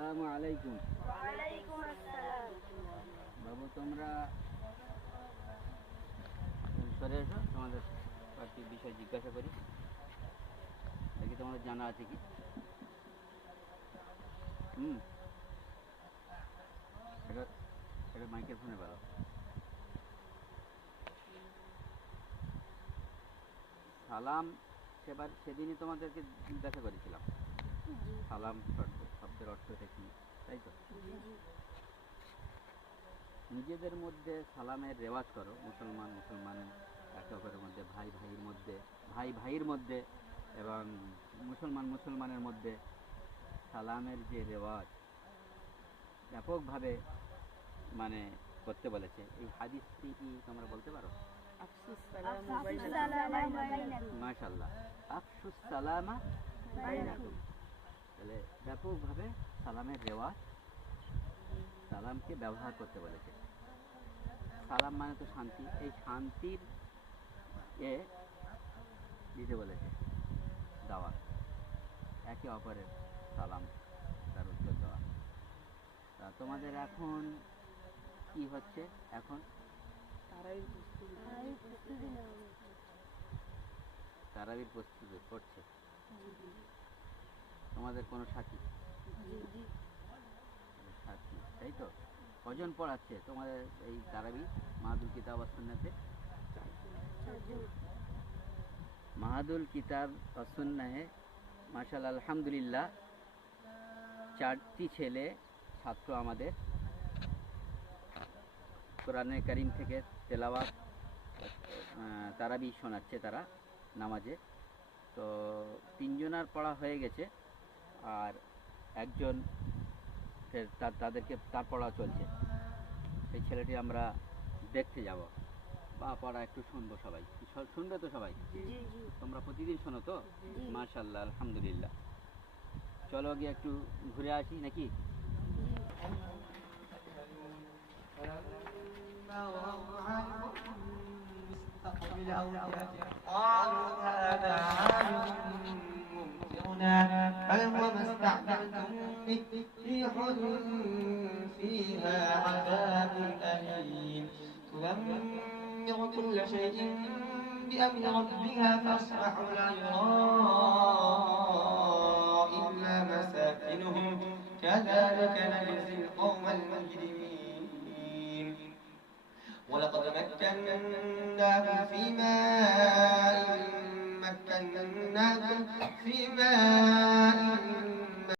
আসসালামু আলাইকুম। ওয়ালাইকুম আসসালাম। বাবু তোমরা সরে এসো, তোমাদের কয়েকটি বিষয় জিজ্ঞাসা করি, দেখি তোমাদের জানা আছে কি। এটা এটা মাইকের ফোনে বলো। সালাম সেদিনই তোমাদেরকে জিজ্ঞাসা করেছিলাম, সালাম শব্দের অর্থটা কি, তাই তো? নিজেদের মধ্যে সালামের রেওয়াজ করো, মুসলমান একে অপরের মধ্যে, ভাই ভাইয়ের মধ্যে এবং মুসলমানের মধ্যে সালামের যে রেওয়াজ ব্যাপকভাবে মানে করতে বলেছে, এই হাদিসটি কি তোমরা বলতে পারো? মাশাআল্লাহ, আফশুস সালামা বাইনাকুম। তাহলে ব্যাপকভাবে সালামের রেওয়াজ, সালামকে ব্যবহার করতে বলেছে। সালাম মানে তো শান্তি, এই শান্তির এ দিতে বলেছে দাওয়াত, একে অপরের সালাম তার উত্তর দেওয়া। তা তোমাদের এখন কি হচ্ছে? এখন তারাবির প্রস্তুতি করছে। তোমাদের কোনো সাথী, তাই তো? কজন পড়াচ্ছে তোমাদের এই তারাবি মাহাদুল কিতাব ওয়াস সুন্নাতে? মাহাদুল কিতাব ওয়াস সুন্নাহে মাশাআল্লাহ আলহামদুলিল্লাহ 4টি ছেলে ছাত্র আমাদের কোরআনে কারীম থেকে তেলাওয়াত তারাবি শোনাচ্ছে তারা নামাজে। তো 3 জনার পড়া হয়ে গেছে, আর একজন তাদেরকে তার পড়া চলছে। এই ছেলেটি আমরা দেখতে যাব বা পড়া একটু শুনবো। সবাই শুনবে তো? সবাই তোমরা প্রতিদিন শোনো তো? মাশাআল্লাহ আলহামদুলিল্লাহ। চলো গিয়ে একটু ঘুরে আসি নাকি? قالوا هذا عارض ممطرنا بل هو ما استعجلتم به ريح فيها عذاب أليم تدمر كل شيء بأمر ربها فأصبحوا لا يرى إلا مساكنهم كذلك نجزي القوم المجرمين ولقد مكناكم في ماء